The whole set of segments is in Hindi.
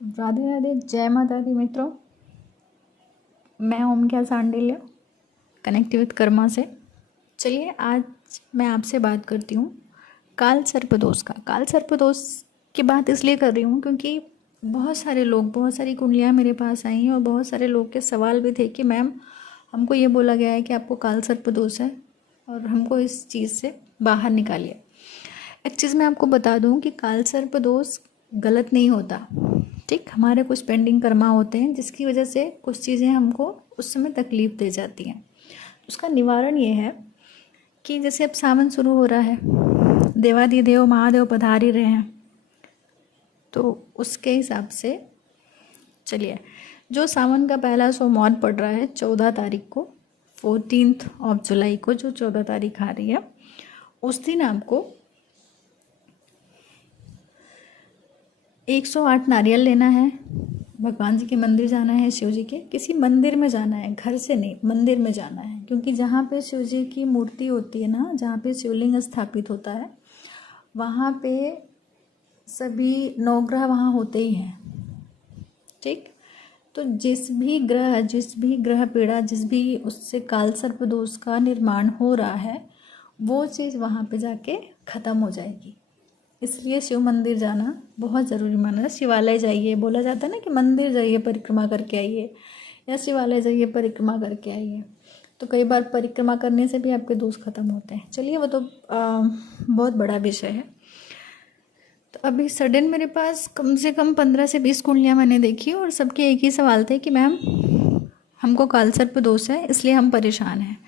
राधे राधे, जय माता दी मित्रों। मैं ओमख्या सांडिल्य, कनेक्ट विद कर्मा से। चलिए आज मैं आपसे बात करती हूँ काल सर्पदोष का। काल सर्पदोष की बात इसलिए कर रही हूँ क्योंकि बहुत सारे लोग, बहुत सारी कुंडलियाँ मेरे पास आई हैं और बहुत सारे लोग के सवाल भी थे कि मैम हमको ये बोला गया है कि आपको काल सर्पदोष है और हमको इस चीज़ से बाहर निकालिए। एक चीज़ मैं आपको बता दूँ कि काल सर्पदोष गलत नहीं होता, ठीक। हमारे कुछ पेंडिंग कर्मा होते हैं जिसकी वजह से कुछ चीज़ें हमको उस समय तकलीफ़ दे जाती हैं। उसका निवारण ये है कि जैसे अब सावन शुरू हो रहा है, देवाधिदेव महादेव पधार ही रहे हैं, तो उसके हिसाब से चलिए जो सावन का पहला सोमवार पड़ रहा है 14 तारीख को, 14 जुलाई को जो 14 तारीख आ रही है, उस दिन आपको 108 नारियल लेना है, भगवान जी के मंदिर जाना है, शिव जी के किसी मंदिर में जाना है, घर से नहीं मंदिर में जाना है। क्योंकि जहाँ पे शिव जी की मूर्ति होती है ना, जहाँ पे शिवलिंग स्थापित होता है, वहाँ पे सभी नवग्रह वहाँ होते ही हैं, ठीक। तो जिस भी ग्रह पीड़ा, जिस भी उससे काल सर्पदोष का निर्माण हो रहा है, वो चीज़ वहाँ पे जाके ख़त्म हो जाएगी। इसलिए शिव मंदिर जाना बहुत ज़रूरी माना है। शिवालय जाइए, बोला जाता है ना कि मंदिर जाइए परिक्रमा करके आइए, या शिवालय जाइए परिक्रमा करके आइए। तो कई बार परिक्रमा करने से भी आपके दोष खत्म होते हैं। चलिए वो तो बहुत बड़ा विषय है। तो अभी सडन मेरे पास कम से कम 15 से 20 कुंडलियाँ मैंने देखी और सबके एक ही सवाल थे कि मैम हमको काल सर्पदोष है, इसलिए हम परेशान हैं।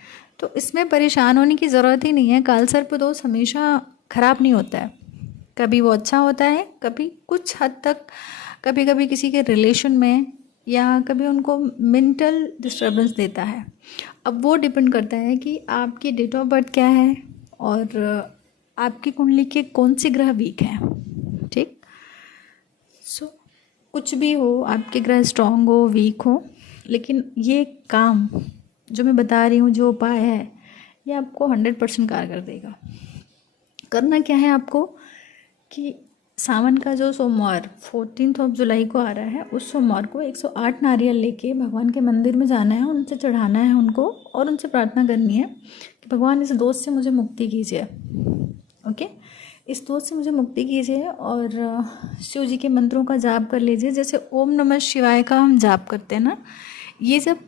तो इसमें परेशान होने की ज़रूरत ही नहीं है। काल सर्पदोष हमेशा ख़राब नहीं होता है, कभी वो अच्छा होता है, कभी कुछ हद तक, कभी कभी किसी के रिलेशन में, या कभी उनको मेंटल डिस्टर्बेंस देता है। अब वो डिपेंड करता है कि आपकी डेट ऑफ बर्थ क्या है और आपकी कुंडली के कौन से ग्रह वीक हैं, ठीक। सो कुछ भी हो, आपके ग्रह स्ट्रांग हो वीक हो, लेकिन ये काम जो मैं बता रही हूँ, जो उपाय है, ये आपको 100% कारगर देगा। करना क्या है आपको कि सावन का जो सोमवार 14 जुलाई को आ रहा है, उस सोमवार को 108 नारियल लेके भगवान के मंदिर में जाना है, उनसे चढ़ाना है उनको, और उनसे प्रार्थना करनी है कि भगवान इस दोष से मुझे मुक्ति कीजिए। ओके, इस दोष से मुझे मुक्ति कीजिए। और शिव जी के मंत्रों का जाप कर लीजिए। जैसे ओम नमः शिवाय का हम जाप करते हैं ना, ये जब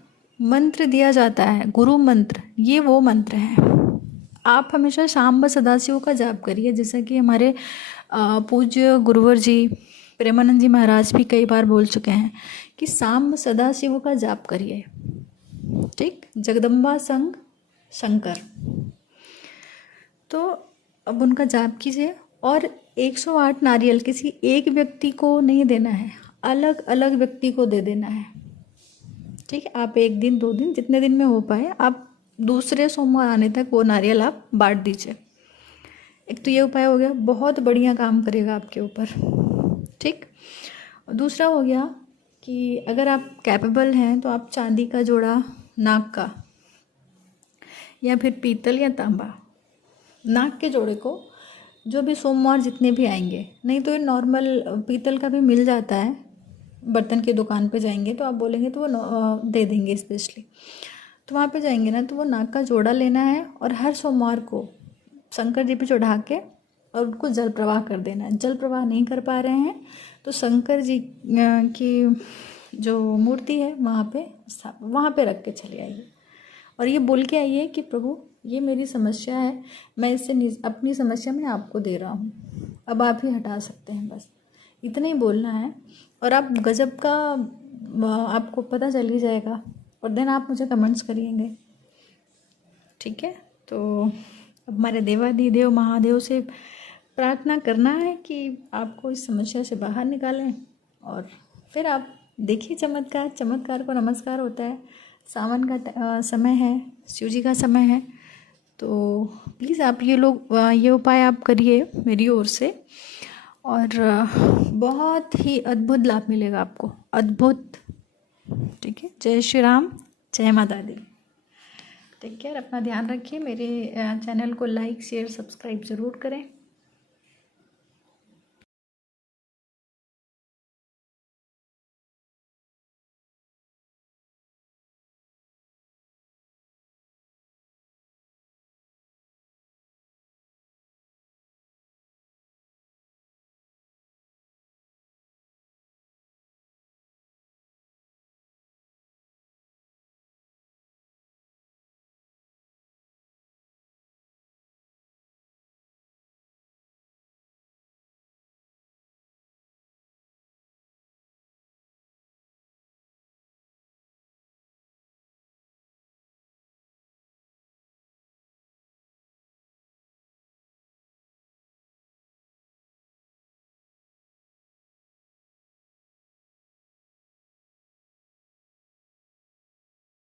मंत्र दिया जाता है, गुरु मंत्र, ये वो मंत्र है। आप हमेशा शांब सदाशिव का जाप करिए। जैसा कि हमारे पूज्य गुरुवर जी प्रेमानंद जी महाराज भी कई बार बोल चुके हैं कि शांब सदाशिव का जाप करिए, ठीक। जगदम्बा संग शंकर। तो अब उनका जाप कीजिए और 108 नारियल किसी एक व्यक्ति को नहीं देना है, अलग अलग व्यक्ति को दे देना है, ठीक है। आप 1 दिन 2 दिन जितने दिन में हो पाए, आप दूसरे सोमवार आने तक वो नारियल आप बांट दीजिए। एक तो ये उपाय हो गया, बहुत बढ़िया काम करेगा आपके ऊपर, ठीक। दूसरा हो गया कि अगर आप कैपेबल हैं तो आप चांदी का जोड़ा, नाक का, या फिर पीतल या तांबा, नाक के जोड़े को, जो भी सोमवार जितने भी आएंगे, नहीं तो ये नॉर्मल पीतल का भी मिल जाता है, बर्तन की दुकान पे जाएंगे तो आप बोलेंगे तो वो दे देंगे स्पेशली। तो वहाँ पे जाएंगे ना, तो वो नाक का जोड़ा लेना है और हर सोमवार को शंकर जी पे चढ़ा के और उनको जल प्रवाह कर देना है। जल प्रवाह नहीं कर पा रहे हैं तो शंकर जी की जो मूर्ति है वहाँ पे रख के चले आइए और ये बोल के आइए कि प्रभु ये मेरी समस्या है, मैं इससे अपनी समस्या मैं आपको दे रहा हूँ, अब आप ही हटा सकते हैं। बस इतना ही बोलना है और आप गजब का आपको पता चल ही जाएगा। और देन आप मुझे कमेंट्स करिएंगे, ठीक है। तो अब हमारे देवाधिदेव महादेव से प्रार्थना करना है कि आपको इस समस्या से बाहर निकालें और फिर आप देखिए चमत्कार। चमत्कार को नमस्कार होता है। सावन का समय है, शिव जी का समय है, तो प्लीज़ आप ये उपाय आप करिए मेरी ओर से और बहुत ही अद्भुत लाभ मिलेगा आपको, अद्भुत, ठीक है। जय श्री राम, जय माता दी। टेक केयर, अपना ध्यान रखिए। मेरे चैनल को लाइक शेयर सब्सक्राइब ज़रूर करें।